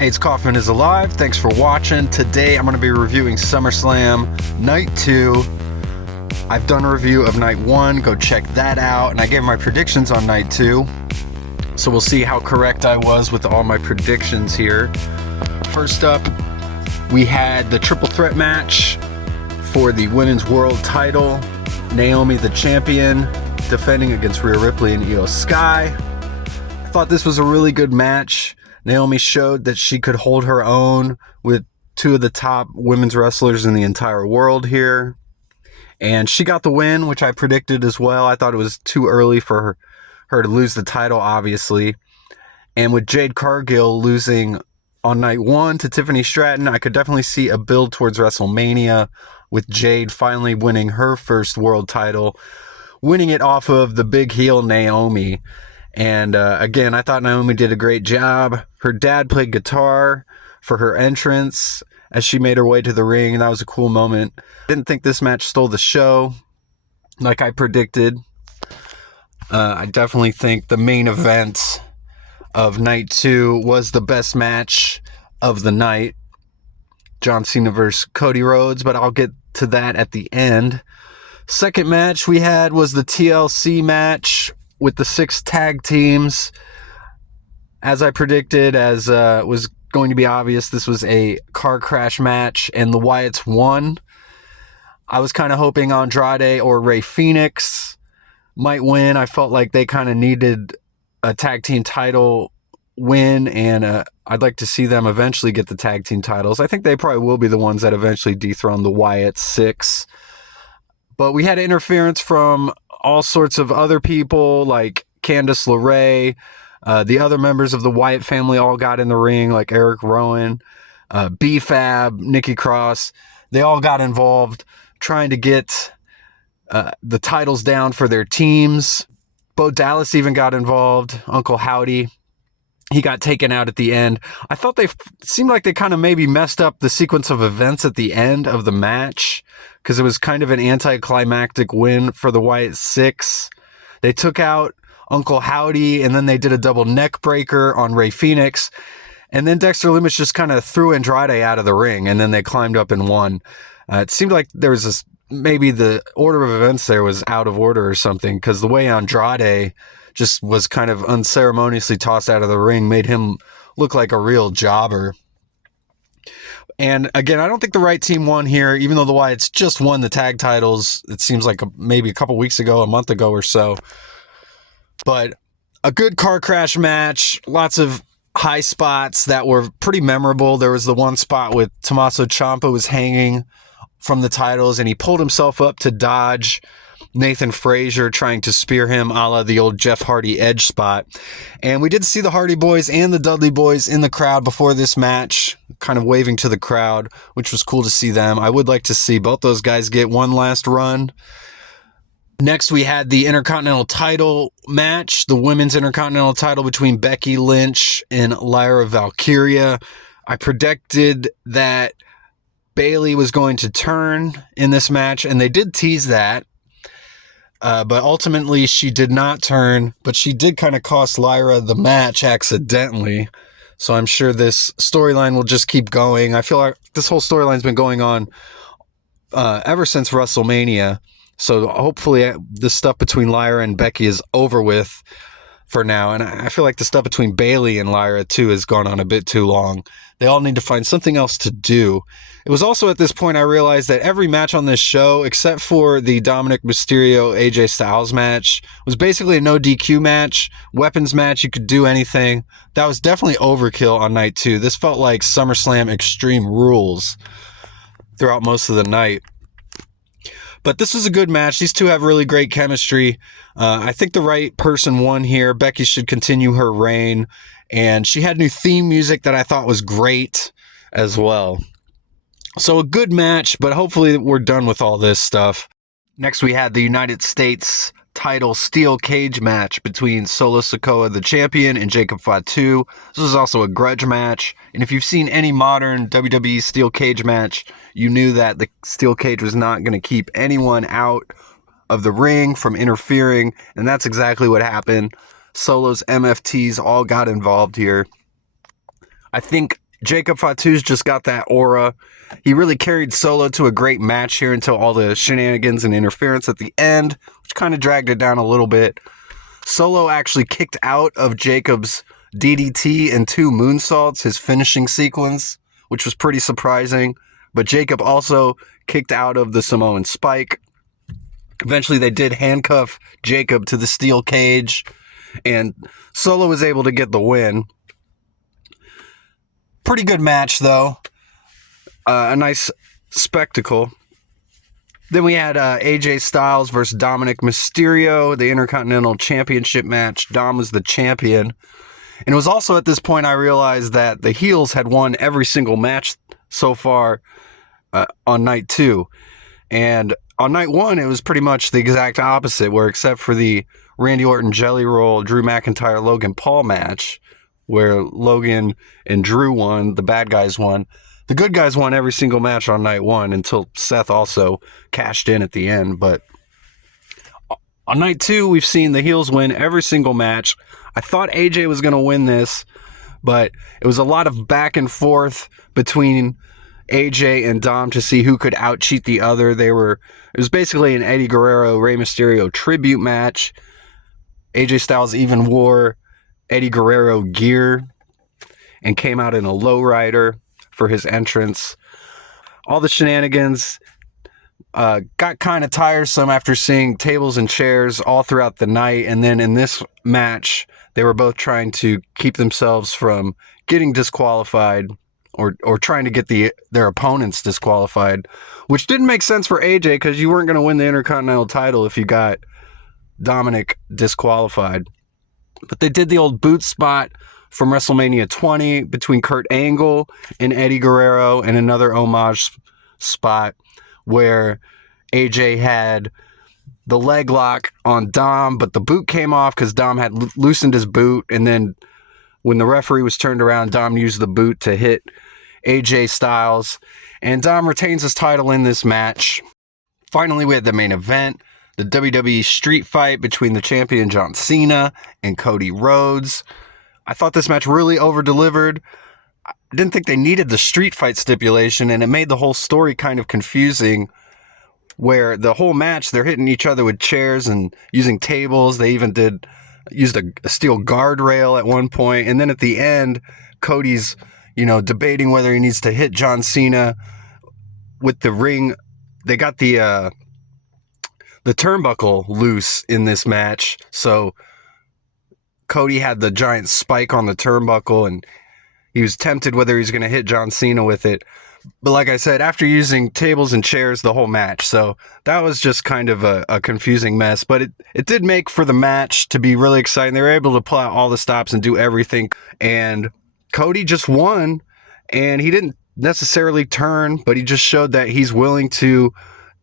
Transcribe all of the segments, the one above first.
Hey, it's Kaufman is Alive. Thanks for watching. Today I'm going to be reviewing SummerSlam Night 2. I've done a review of Night 1. Go check that out. And I gave my predictions on Night 2. So we'll see how correct I was with all my predictions here. First up, we had the triple threat match for the Women's World title. Naomi, the champion, defending against Rhea Ripley and Io Sky. I thought this was a really good match. Naomi showed that she could hold her own with two of the top women's wrestlers in the entire world here. And she got the win, which I predicted as well. I thought it was too early for her to lose the title, obviously. And with Jade Cargill losing on Night 1 to Tiffany Stratton, I could definitely see a build towards WrestleMania with Jade finally winning her first world title, winning it off of the big heel Naomi. And again, I thought Naomi did a great job. Her dad played guitar for her entrance as she made her way to the ring, and that was a cool moment. Didn't think this match stole the show like I predicted. I definitely think the main event of Night 2 was the best match of the night. John Cena versus Cody Rhodes, but I'll get to that at the end. Second match we had was the TLC match with the 6 tag teams. As I predicted, as was going to be obvious, this was a car crash match, and the Wyatts won. I was kind of hoping Andrade or Rey Fenix might win. I felt like they kind of needed a tag team title win, and I'd like to see them eventually get the tag team titles. I think they probably will be the ones that eventually dethrone the Wyatt 6. But we had interference from all sorts of other people, like Candice LeRae. The other members of the Wyatt family all got in the ring, like Eric Rowan, B-Fab, Nikki Cross. They all got involved trying to get the titles down for their teams. Bo Dallas even got involved. Uncle Howdy, he got taken out at the end. I thought they seemed like they kind of maybe messed up the sequence of events at the end of the match, because it was kind of an anticlimactic win for the Wyatt 6. They took out Uncle Howdy, and then they did a double neck breaker on Rey Fenix. And then Dexter Lumis just kind of threw Andrade out of the ring, and then they climbed up and won. It seemed like there was this, maybe the order of events there was out of order or something, because the way Andrade just was kind of unceremoniously tossed out of the ring made him look like a real jobber. And again, I don't think the right team won here, even though the Wyatts just won the tag titles. It seems like maybe a couple weeks ago, a month ago or so. But a good car crash match, lots of high spots that were pretty memorable. There was the one spot with Tommaso Ciampa was hanging from the titles, and he pulled himself up to dodge Nathan Frazier trying to spear him, a la the old Jeff Hardy Edge spot. And we did see the Hardy Boys and the Dudley Boys in the crowd before this match, kind of waving to the crowd, which was cool to see them. I would like to see both those guys get one last run. Next, we had the Intercontinental title match, the Women's Intercontinental title between Becky Lynch and Lyra Valkyria. I predicted that Bayley was going to turn in this match, and they did tease that. But ultimately, she did not turn, but she did kind of cost Lyra the match accidentally. So I'm sure this storyline will just keep going. I feel like this whole storyline's been going on ever since WrestleMania. So hopefully the stuff between Lyra and Becky is over with for now. And I feel like the stuff between Bayley and Lyra, too, has gone on a bit too long. They all need to find something else to do. It was also at this point I realized that every match on this show, except for the Dominic Mysterio AJ Styles match, was basically a no DQ match, weapons match. You could do anything. That was definitely overkill on Night 2. This felt like SummerSlam Extreme Rules throughout most of the night. But this was a good match. These two have really great chemistry. I think the right person won here. Becky should continue her reign. And she had new theme music that I thought was great as well. So a good match, but hopefully we're done with all this stuff. Next, we had the United States title steel cage match between Solo Sikoa, the champion, and Jacob Fatu. This was also a grudge match. And if you've seen any modern WWE steel cage match, you knew that the steel cage was not going to keep anyone out of the ring from interfering. And that's exactly what happened. Solo's MFTs all got involved here. I think Jacob Fatu's just got that aura. He really carried Solo to a great match here until all the shenanigans and interference at the end, which kind of dragged it down a little bit. Solo actually kicked out of Jacob's DDT and 2 moonsaults, his finishing sequence, which was pretty surprising. But Jacob also kicked out of the Samoan Spike. Eventually, they did handcuff Jacob to the steel cage, and Solo was able to get the win. Pretty good match, though. A nice spectacle. Then we had AJ Styles versus Dominic Mysterio, the Intercontinental Championship match. Dom was the champion. And it was also at this point I realized that the heels had won every single match so far on night 2. And on night 1, it was pretty much the exact opposite, where except for the Randy Orton Jelly Roll, Drew McIntyre, Logan Paul match, where Logan and Drew won, the bad guys won. The good guys won every single match on night 1 until Seth also cashed in at the end. But on night 2, we've seen the heels win every single match. I thought AJ was going to win this, but it was a lot of back and forth between AJ and Dom to see who could out-cheat the other. It was basically an Eddie Guerrero, Rey Mysterio tribute match. AJ Styles even wore Eddie Guerrero gear and came out in a lowrider for his entrance. All the shenanigans got kind of tiresome after seeing tables and chairs all throughout the night. And then in this match, they were both trying to keep themselves from getting disqualified or trying to get their opponents disqualified, which didn't make sense for AJ because you weren't going to win the Intercontinental title if you got Dominic disqualified. But they did the old boot spot from WrestleMania 20 between Kurt Angle and Eddie Guerrero, and another homage spot where AJ had the leg lock on Dom, but the boot came off because Dom had loosened his boot, and then when the referee was turned around, Dom used the boot to hit AJ Styles, and Dom retains his title in this match. Finally, we had the main event, the WWE Street Fight between the champion John Cena and Cody Rhodes. I thought this match really over-delivered. I didn't think they needed the street fight stipulation, and it made the whole story kind of confusing, where the whole match, they're hitting each other with chairs and using tables. They even used a steel guardrail at one point. And then at the end, Cody's, debating whether he needs to hit John Cena with the ring. They got the turnbuckle loose in this match. So Cody had the giant spike on the turnbuckle, and he was tempted whether he was going to hit John Cena with it. But like I said, after using tables and chairs the whole match, so that was just kind of a confusing mess. But it did make for the match to be really exciting. They were able to pull out all the stops and do everything. And Cody just won, and he didn't necessarily turn, but he just showed that he's willing to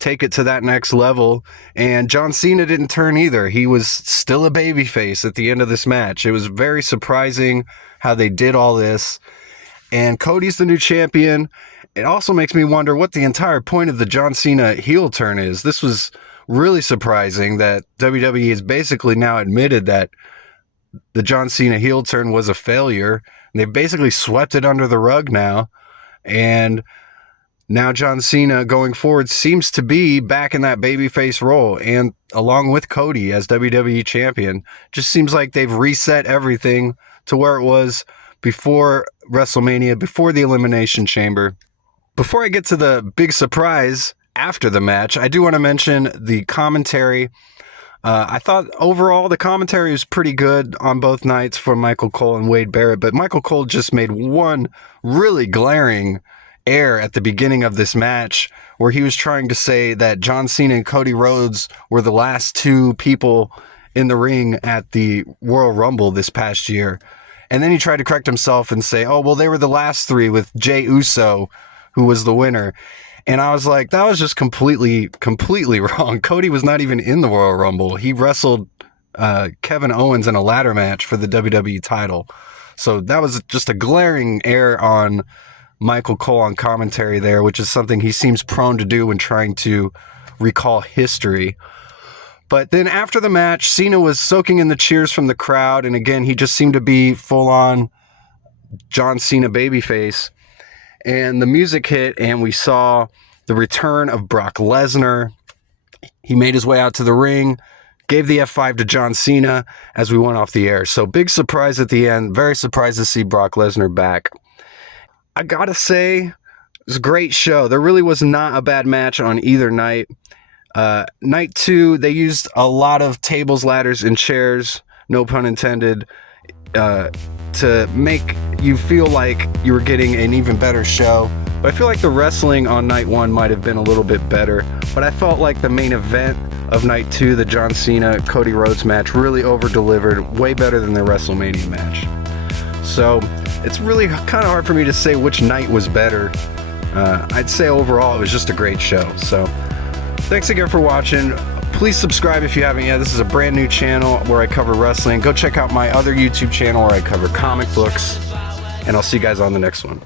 take it to that next level. And John Cena didn't turn either. He was still a babyface at the end of this match. It was very surprising how they did all this. And Cody's the new champion. It also makes me wonder what the entire point of the John Cena heel turn is. This was really surprising that WWE has basically now admitted that the John Cena heel turn was a failure. They've basically swept it under the rug now. And now John Cena going forward seems to be back in that babyface role, and along with Cody as WWE champion. Just seems like they've reset everything to where it was before WrestleMania, before the Elimination Chamber. Before I get to the big surprise after the match, I do want to mention the commentary. I thought overall the commentary was pretty good on both nights for Michael Cole and Wade Barrett, but Michael Cole just made one really glaring error at the beginning of this match where he was trying to say that John Cena and Cody Rhodes were the last 2 people in the ring at the Royal Rumble this past year. And then he tried to correct himself and say, oh, well, they were the last 3 with Jey Uso, who was the winner. And I was like, that was just completely wrong. Cody was not even in the Royal Rumble. He wrestled Kevin Owens in a ladder match for the WWE title. So that was just a glaring error on Michael Cole on commentary there, which is something he seems prone to do when trying to recall history. But then after the match, Cena was soaking in the cheers from the crowd. And again, he just seemed to be full on John Cena babyface. And the music hit, and we saw the return of Brock Lesnar. He made his way out to the ring, gave the F5 to John Cena as we went off the air. So big surprise at the end. Very surprised to see Brock Lesnar back. I gotta say, it was a great show. There really was not a bad match on either night. Night 2, they used a lot of tables, ladders, and chairs, no pun intended, to make you feel like you were getting an even better show. But I feel like the wrestling on night 1 might have been a little bit better. But I felt like the main event of night 2, the John Cena Cody Rhodes match, really over-delivered, way better than the WrestleMania match. So it's really kind of hard for me to say which night was better. I'd say overall it was just a great show. So thanks again for watching. Please subscribe if you haven't yet. This is a brand new channel where I cover wrestling. Go check out my other YouTube channel where I cover comic books. And I'll see you guys on the next one.